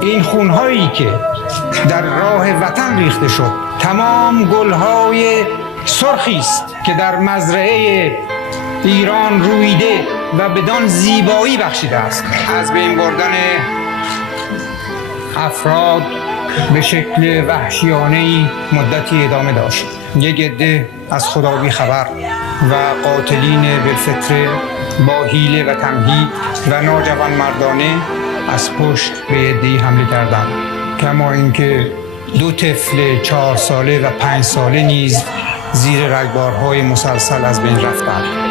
این خونهایی که در راه وطن ریخته شد تمام گلهای سرخی است که در مزرعه ایران رویده و بدان زیبایی بخشیده است. از بین بردن افراد به شکل وحشیانه‌ای مدتی ادامه داشت. یک عده از خدا بی خبر و قاتلین بالفطره با حیله و تمهید و ناجوانمردانه از پشت به عده‌ای حمله کردند. کما اینکه 2 طفل 4 ساله و 5 ساله نیز زیر رگبارهای مسلسل از بین رفتند.